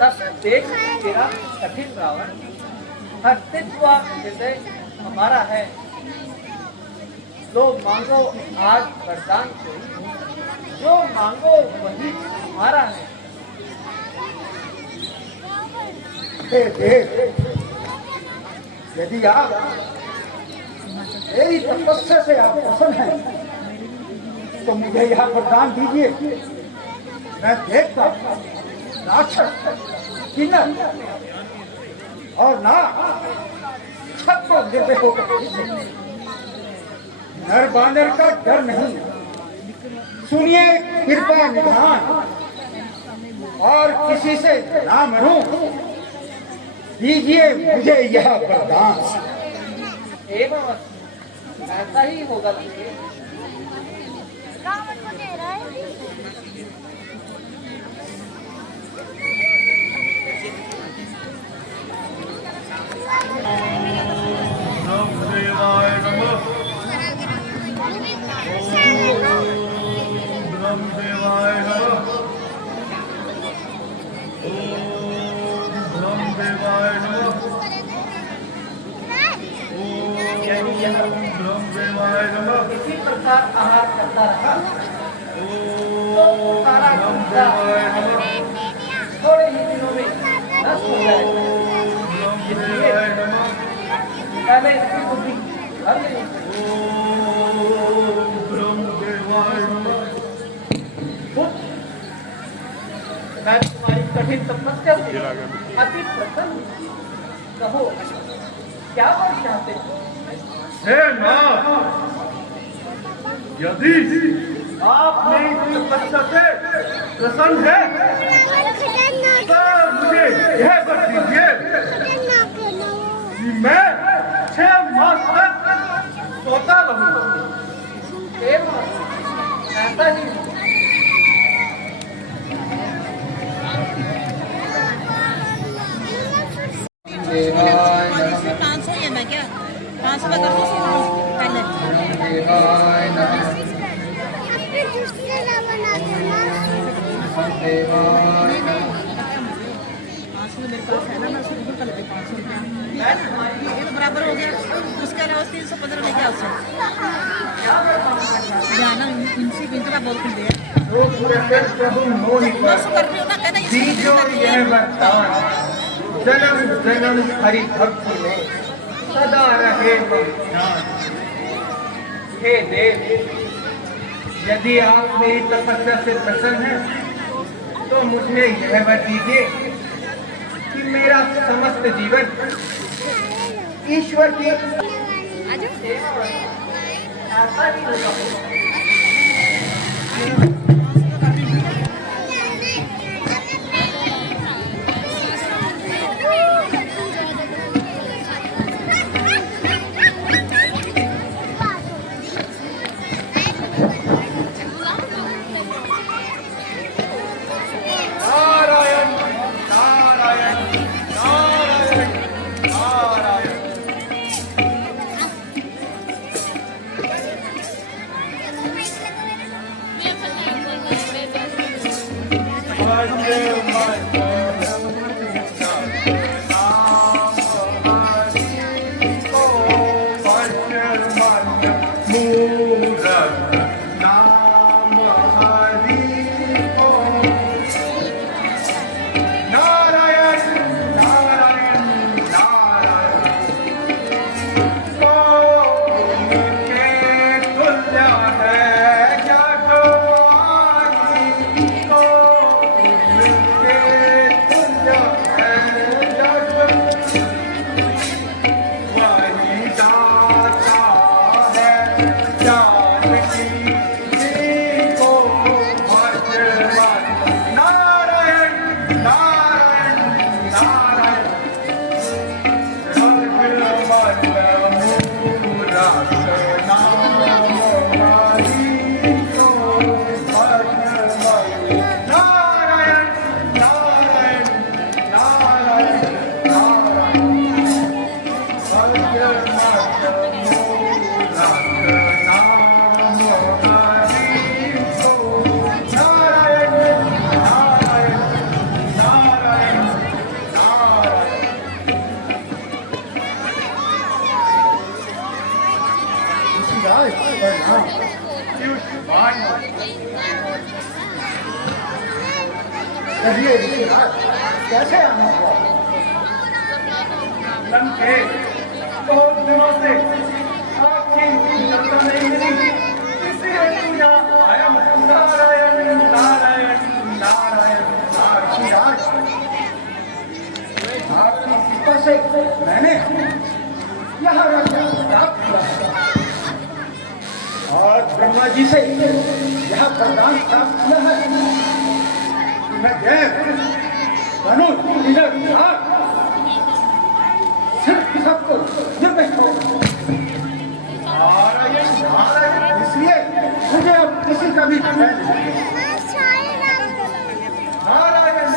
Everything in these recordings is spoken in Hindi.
तब देख तेरा कठिन रावण, अस्तित्व हृदय हमारा है। जो मांगो आज वरदान कोई, जो मांगो वही हमारा है। यदि आप मेरी तपस्या से आप प्रसन्न हैं तो मुझे यह वरदान दीजिए। मैं देखता राक्षस, किन्नर और नाग छत पर गिरते होकर नर बानर का डर नहीं। सुनिए कृपा निधान, और किसी से ना मरूं, दीजिए मुझे यह वरदान। एवं ऐसा ही होगा तुझे। रावण को दे रहा है। ब्रह्मदेवाय नमः। ओम ब्रह्मदेवाय नमः। ओम ब्रह्मदेवाय नमः। ओम ब्रह्मदेवाय नमः। इसी प्रकार आहार करता रहा ओम ब्रह्मदेवाय नमः। थोड़े ही दिनों में नष्ट हो जाएगा। ओम ब्रह्मदेवाय नमः। पहले इसकी बुद्धि हर नहीं। ओम ब्रह्मदेवाय नमः। मैं तुम्हारी कठिन तपस्या से अति प्रसन्न हूँ। कहो क्या वर चाहते हो? हे नाथ, यदि आप मेरी तपस्या से प्रसन्न है तो मुझे यह वर दीजिए कि मैं 6 मास तक सोता रहूं। एवं ऐसा ही देवाय नमः। 500 है मैं क्या 500 में कर दो पहले। देवाय नमः। देवाय नमः। 500 मेरे पास है ना, मैं उसको गूगल कर लेती 500 रुपया। ये तो बराबर हो गया। उसके अलावा 315 लेके आओ सर। जाना इनसे इनका बहुत खुल गया। प्रभु मोहि पर 200 कर रही हो ना, कहना दीजो यह वरदान, जन्म जन्म हरि भक्ति में सदा रहे ध्यान। हे देव, यदि आप मेरी तपस्या से प्रसन्न हैं तो मुझे यह वर दीजिए कि मेरा समस्त जीवन ईश्वर की ऐसा ही होगा। नारायण नारायण नारायण नारायण। कहिए ऋषिराज, कैसे आना हुआ? लंके बहुत दिनों से आपकी दर्शन नहीं मिली, इसलिए पूजा आया हूँ। नारायण नारायण नारायण ऋषिराज, आपकी कृपा से मैंने यहाँ राज्य प्राप्त किया है और ब्रह्मा जी से यह वरदान प्राप्त किया है कि मैं देव, धनुष, तीर, धार सिर्फ सबको दिव्य छोड़ूं। नारायण नारायण। इसलिए मुझे अब किसी का भी भय नहीं। नारायण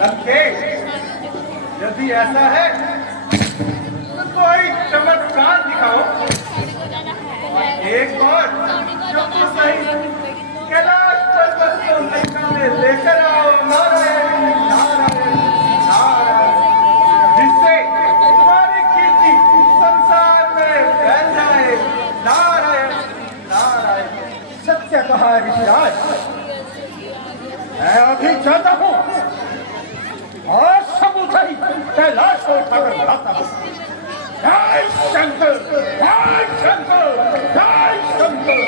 लंके, यदि ऐसा है तो कोई चमत्कार दिखाओ। एक बार जब तो सही कैलाश पर्वत को लंका में लेकर आओ। नारायण नारायण नारायण, जिससे तुम्हारी कीर्ति संसार में फैल जाए। नारायण नारायण। सत्य कहा ऋषिराज, मैं अभी चाहता हूँ और सब उठाई कैलाश को उठाकर लाता हूँ। जय शंकर, जय शंकर, जय शंकर।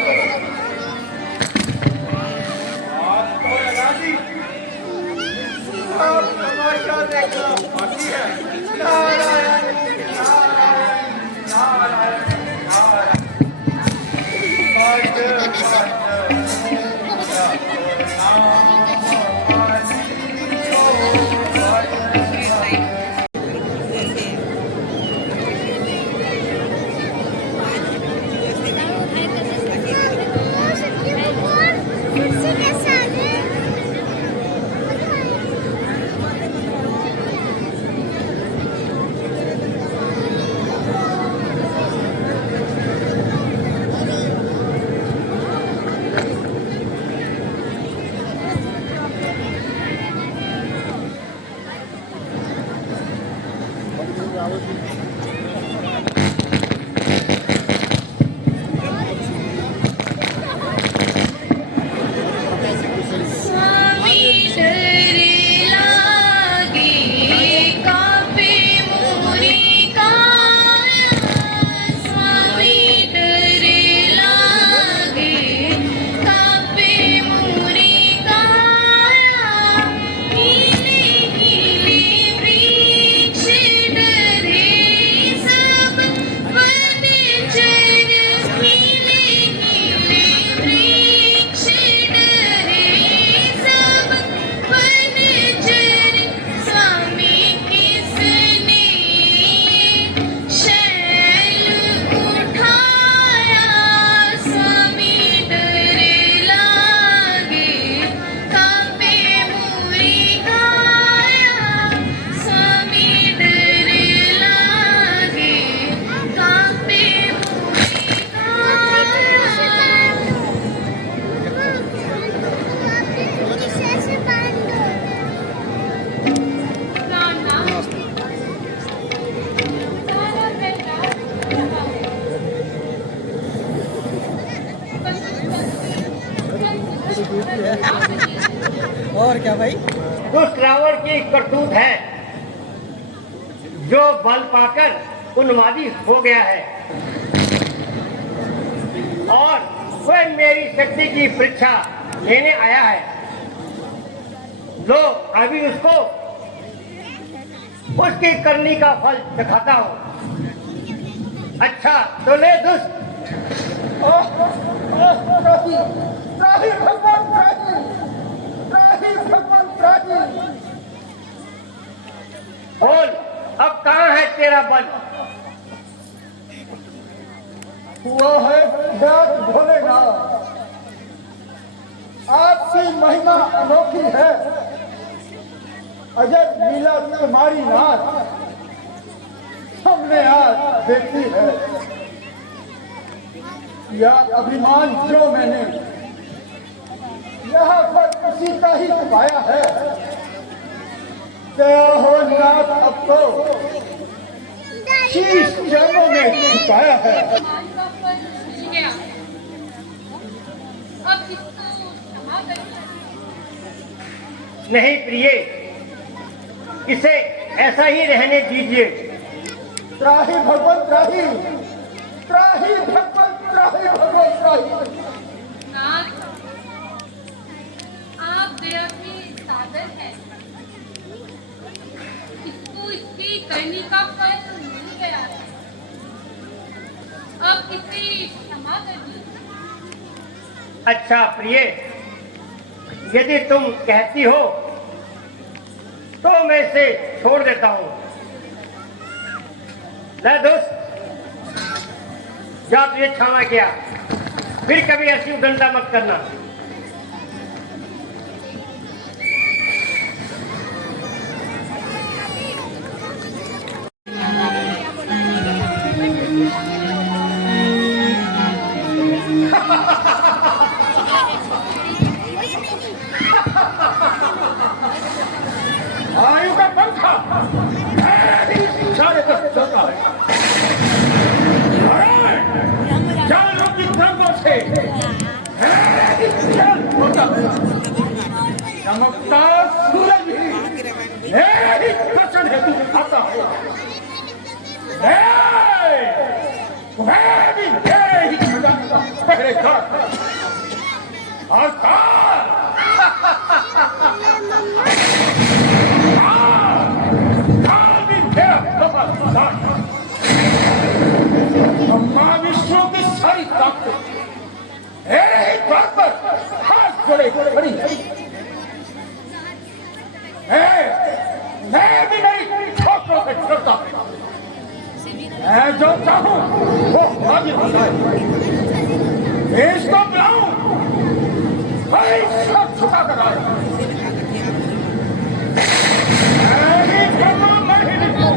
आप तो लगा दी, आप तमाशा देखना बाकी है। नारायण नारायण नारायण नारायण। और क्या भाई? उस रावण की करतूत है जो बल पाकर उन्मादी हो गया है और वह मेरी शक्ति की परीक्षा लेने आया है। लो अभी उसको उसकी करनी का फल दिखाता हूँ। अच्छा तो ले दुष्ट। त्राही भगवान, त्राही भगवान, त्राही। बोल अब कहाँ है तेरा बल? वो है ज्ञात भोलेनाथ, आपकी महिमा अनोखी है। अजब लीला तुम्हारी नाथ हमने आज देखी है। यह अभिमान जो मैंने यहाँ पर किसी का ही पाया है, दया हो नाथ अब तो शीश चरणों में झुकाया है। अब इसको क्षमा करिए। नहीं प्रिय, इसे ऐसा ही रहने दीजिए। त्राही भगवत त्राही, त्राही भगवत त्राही भगवत त्राही। नाथ, आप दया के सागर हैं। इसको इसकी करनी का फल मिल गया है। अब इसे क्षमा कर दीजिए। अच्छा प्रिय, यदि तुम कहती हो तो मैं इसे छोड़ देता हूं। ले दोस्त, जा तुझे क्षमा किया, फिर कभी ऐसी उदंडा मत करना। आयु का पंखा सारे तक चलता है। जालों की रंगों से चमकता सूरज भी दर्शन हेतु आता है। तुम्हें भी मेरे ही खजाने का पहरेदार और काल भी तेरा खबरदार। मां विष्णु की सारी ताकत मेरे ही द्वार पर हाथ जोड़े खड़ी है। मैं भी नहीं ठोकरों से डरता। मैं जो चाहूं वो हाजिर होता है। इसको बुलाऊं, वही सब छुपा कर आए। मैं ही ब्रह्मा, मैं ही विष्णु,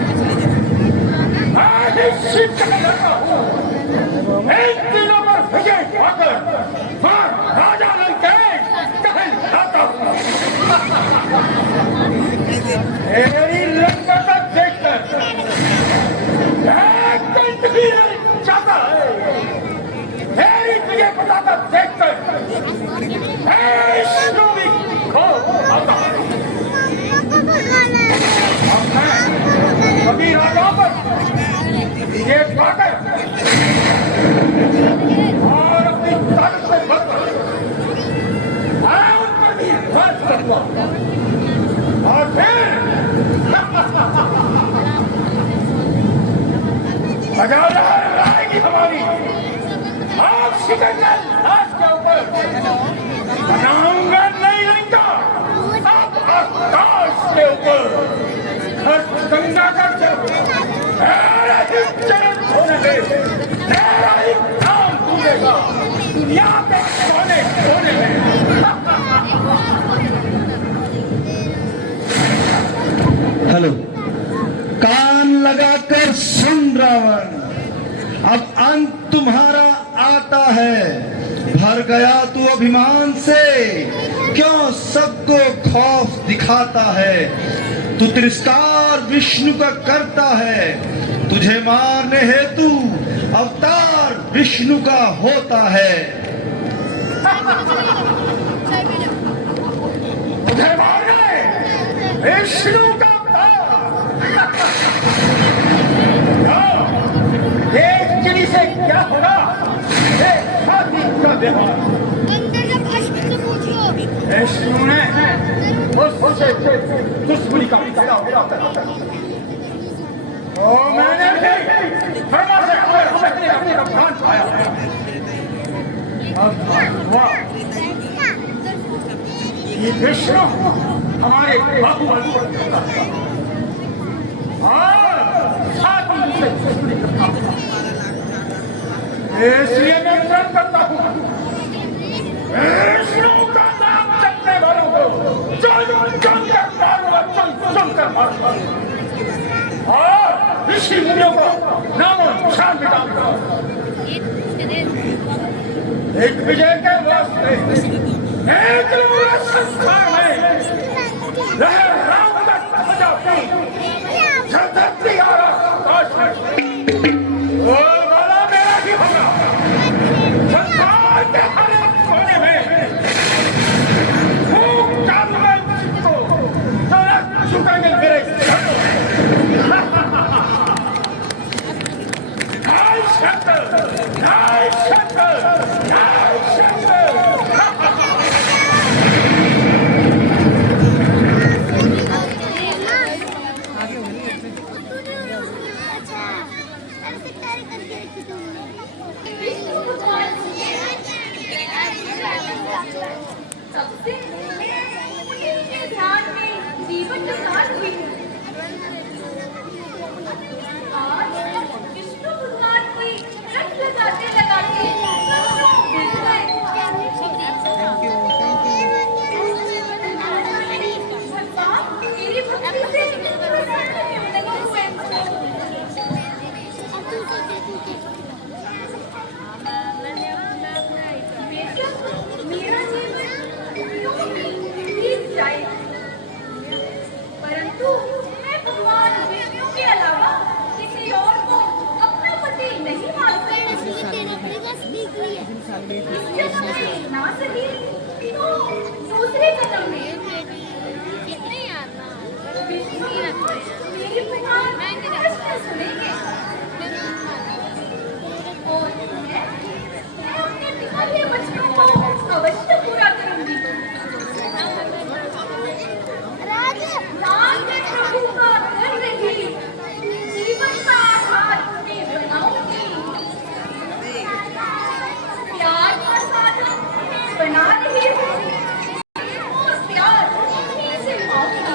मैं ही शिव का लड़का हूं। इन तीनों पर विजय पाकर मैं राजा लंकेश कहलाता हूं। मेरी लंका का देखकर एक कंठ भी नहीं जाता है। मेरी तुझे बताता देखकर विष्णु भी खो आता है। अब मैं सभी राजाओं पर विजय पाकर और अपनी ताकत से भरकर मैं उन पर भी राज करूंगा। और फिर मजा आएगी हमारी। आप सिकंदर लाश के ऊपर बनाऊंगा नहीं लंका, आप आकाश के ऊपर गंगा का मेरा ही चरण होने दे। मेरा ही नाम टूटेगा दुनिया के कोने कोने में। हेलो, कान लगाकर सुन रावण, अब अंत तुम्हारा आता है। भर गया तू अभिमान से, क्यों सबको खौफ दिखाता है। तू तिरस्कार विष्णु का करता है, तुझे मारने हेतु अवतार विष्णु का होता है। मुझे मारने विष्णु का देख चिड़ी से क्या होगा, हाथी का व्यवहार। विष्णु ने उससे दुश्मनी का तो मैंने भी धर्म से अपने का प्राण पाया। ये विष्णु हमारे बाबू इसलिए मैं प्रण करता हूँ विष्णु का नाम जपने वालों को चुनकर मारूंगा, चुनकर मारूंगा और ऋषि मुनियों को नामों निशान मिटाऊंगा। एक विजय के वास्ते एक संसार में लहराऊंगा ध्वजा अपनी धरती और आकाश में। बोलबाला मेरा ही होगा, संसार के हर एक कोने में फूंक डालूंगा इसको। जीवन जुगाड़ हुई हूँ। आज विष्णु भगवान की रट लगाते लगाते वर्षों बीत गए। भगवान मेरी भक्ति से प्रसन्न क्यों नहीं हुए? बेशक मेरा जीवन यूं ही बीत जाए, परंतु मैं भगवान विष्णु के अलावा किसी और को अपना पति नहीं मान सकती। इस जन्म में ना सही तो दूसरे जन्म में विष्णु मेरी पुकार प्रश्न सुनेंगे और मैं अपने पिता के वचनों को अवश्य पूरा करूंगी। नाम में प्रभु का कर रही जीवन का आधार मैं बनाऊंगी। प्यार का साधन मैं बना रही हूँ और प्यार उन्हीं से पाऊंगी।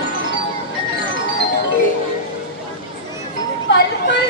पल पल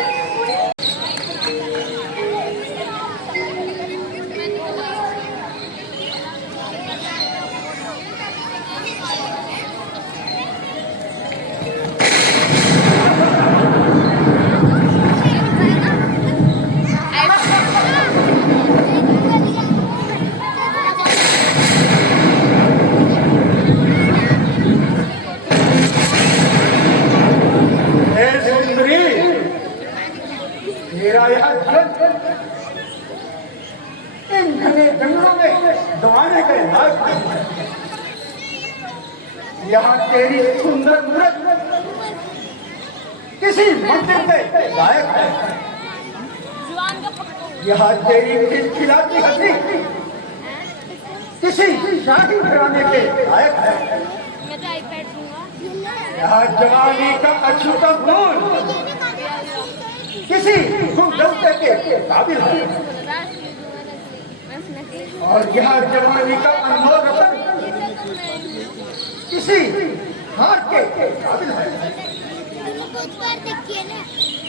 मेरा यह जीवन इन घने जंगलों में गंवाने के लायक नहीं। यहाँ तेरी सुंदर मूर्त किसी मंदिर के लायक है। यहाँ तेरी खिलखिलाती हंसी किसी शादी कराने के लायक है। यहाँ जवानी का अछूता गुण किसी गुलदस्ते के काबिल है और यह जवानी का अनमोल रतन किसी हार के काबिल है। बहुत बार देखी है ना,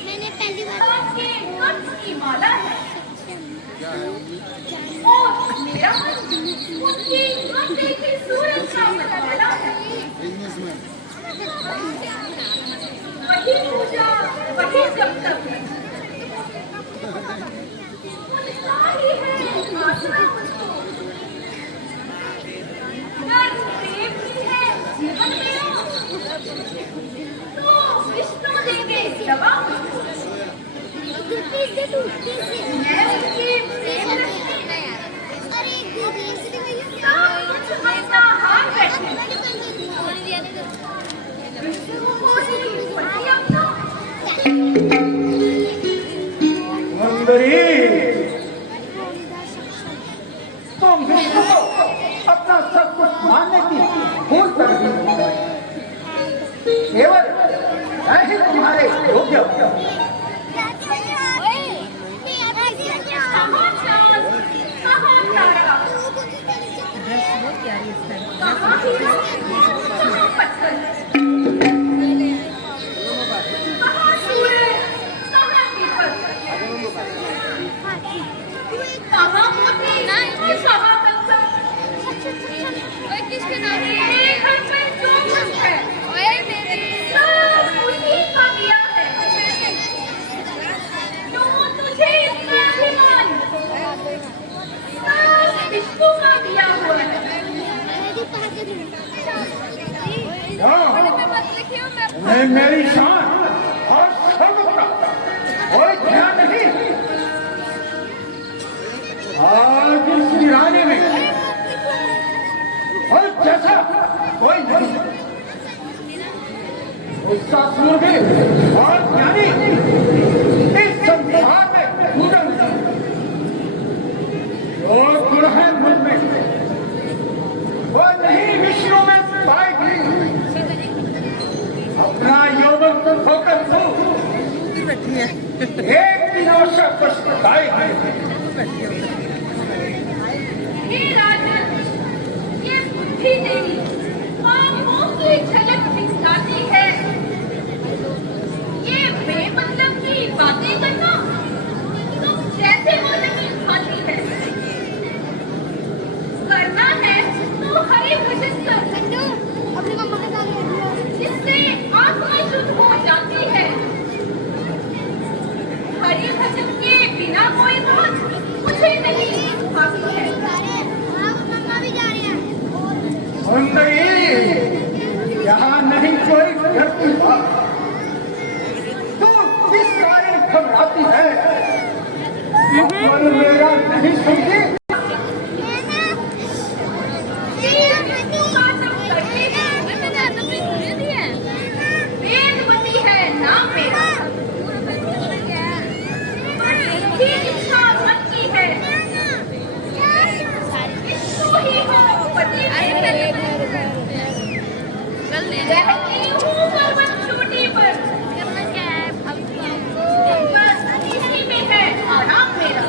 मैंने पहली बार आपके कंठ की माला है और मेरा मन उनकी मध्य की सूरज का बदला है। वही पूजा वही जब तक उनका ही है आसरा मुझको। अगर प्रेम ही है जीवन मेरा तो विष्णु देंगे जवाब। मैं उनकी प्रेम अपना हाथ बैठे सुंदरी, तुम विष्णु को अपना सब कुछ मानने की भूल कर दी। केवल मैं ही तुम्हारे योग्य किसके नाम है? घर पर जो कुछ है सब उसी का दिया है। तो तुझे इतना अभिमान सब विष्णु का दिया हुआ है। मैं मेरी शान और सर्वता कोई ध्यान नहीं। आज इस वीराने में और जैसा कोई नहीं। उसका सूर्य और ज्ञानी इस संसार में पूजन और गुण है मुझ में वो नहीं विष्णु में पाई गई। अपना यौवन होकर तू एक दिन अवश्य पछताएगी। हे राजन, ये बुद्धि तेरी आंखों की झलक दिखला सुंदरी, यहाँ नहीं कोई घर की बात। तू किस कारण घबराती है? मन मेरा नहीं सुनती। वेदवती है नाम मेरा, इच्छा मन की है, विष्णु ही हो पति रहती हूँ पर्वत चोटी पर, बस इसी में है आराम मेरा।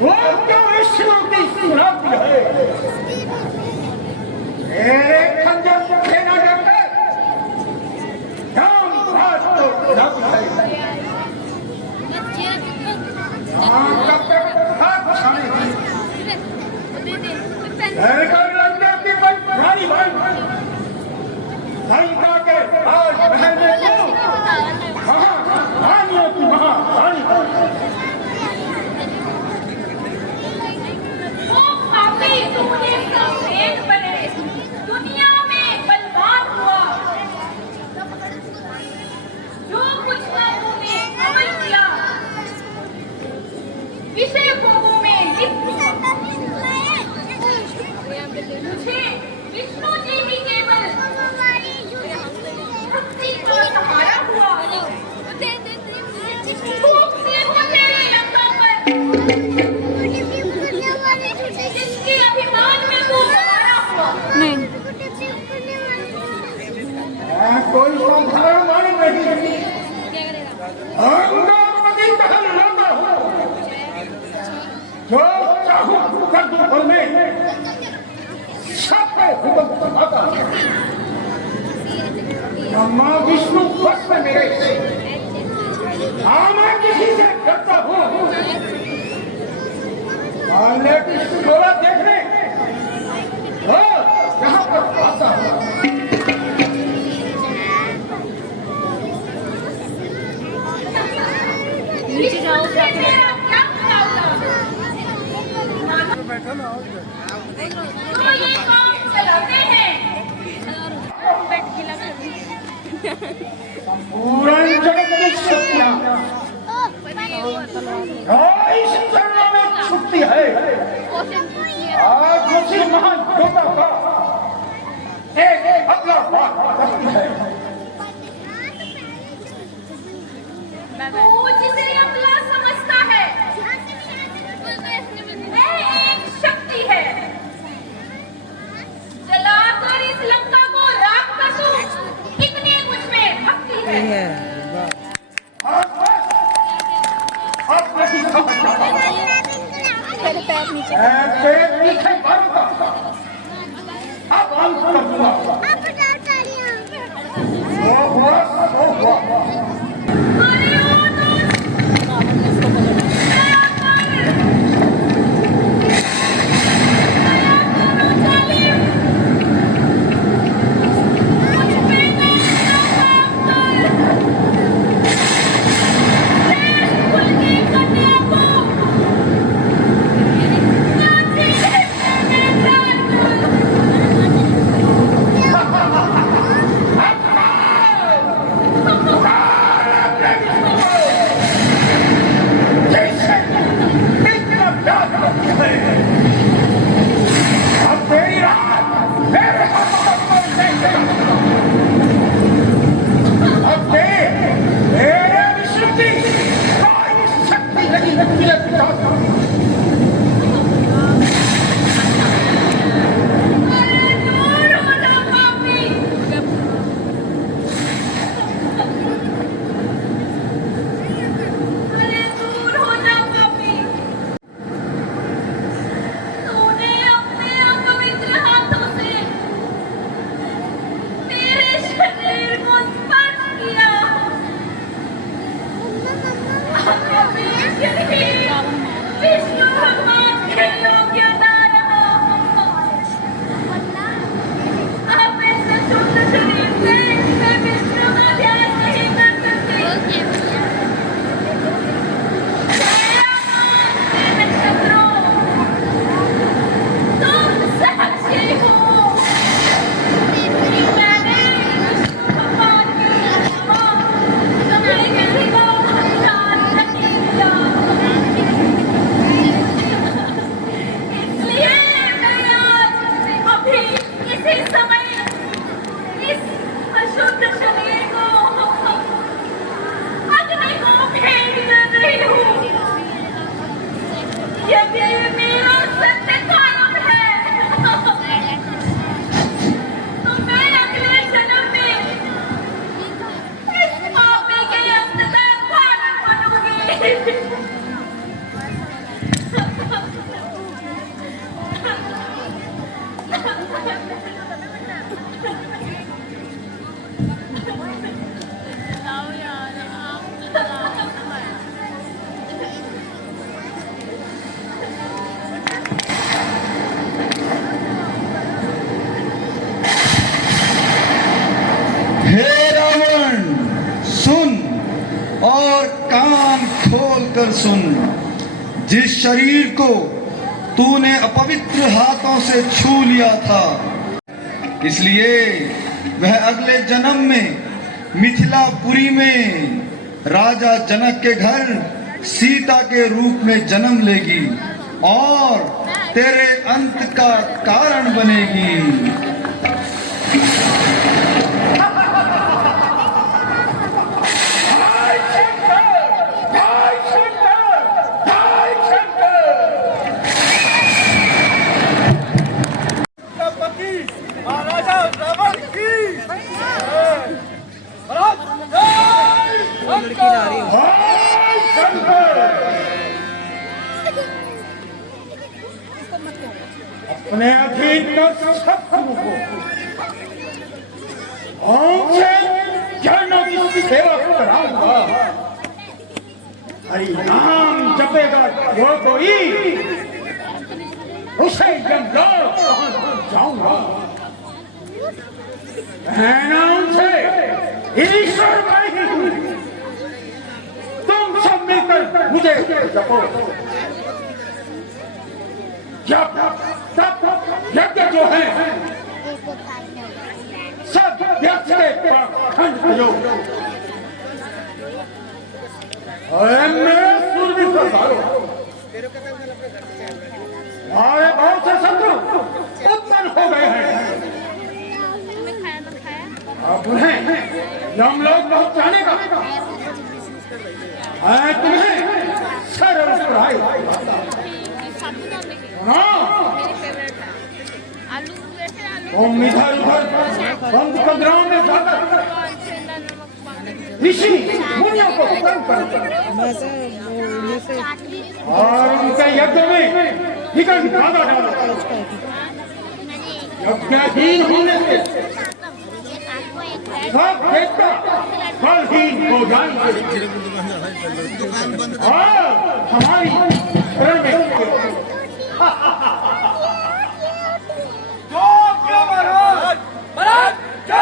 वो क्या विष्णु की सुनाती है? मेरे खंजर को खेना जाता है, जाम घास तो जाती है। कब तक हाथ छानेगी? लड़कर लग जाती पर रानी भाई लंका के आज महल में तो महारानियों की महारानी तूने सफेद बने दुनिया में बलवान हुआ, जो कुछ तूने अमल किया विषय भोगों में लिप्त हुआ। मुझे विष्णु जी ही केवल भक्ति का सहारा हुआ। खूब से हो तेरे लंका पर, जिसके अभिमान में तू सवारा हुआ। कोई साधारण वाणी नहीं, अंगापति कहलाता हूँ, जो चाहूँ कर दूँ पल में, सबको हुक्म सुनाता हूँ। ब्रह्मा विष्णु बस में मेरे, मैं किसी से डरता हूँ, लेकिन सुनोरा देखने यहाँ पर आता हूँ। नीचे जाओ, मेरा क्या होगा? तो ये काम चलाते हैं। पूर्ण जगत में शक्तियाँ इस चरणों में छुपती है। आज उसी महान योद्धा का एक अगला बात करती है। तू जिसे अगला समझता है, वह एक शक्ति है। जलाकर इस लंका को राख कर तू, इतनी मुझ में भक्ति है। अब नहीं समझ पाता। तेरे पीछे भागता, अब अंत कर दूंगा। वो हुआ सो हुआ। हे रावण, सुन और कान खोल कर सुन। जिस शरीर को तूने अपवित्र हाथों से छू लिया था, इसलिए वह अगले जन्म में मिथिलापुरी में राजा जनक के घर सीता के रूप में जन्म लेगी और तेरे अंत का कारण बनेगी। अपने अधीन कर शत्रु को औंधे जनों की सेवा कराऊंगा। हरि नाम जपेगा जो कोई, उसे यमलोक पहुंच जाऊंगा। मैं नाम से ईश्वर मैं ही हूं। तुम सब मिलकर मुझे जपो। जप तप यज्ञ जो है सब व्यर्थ के खंड हो। मेरे सूर्य सरदारों, हमारे बहुत से शत्रु उत्पन्न हो गए हैं। अब उन्हें यमलोक पहुंचाने का मैं तुम्हें सरल पढ़ाई। तुम इधर उधर बंद कमरों में जाकर ऋषि मुनियों को तंग करते और उनके यज्ञ में विघ्न बाधा डालो। यज्ञहीन होने से सब देवता फलहीन हो जाएंगे और हमारी शरण में क्या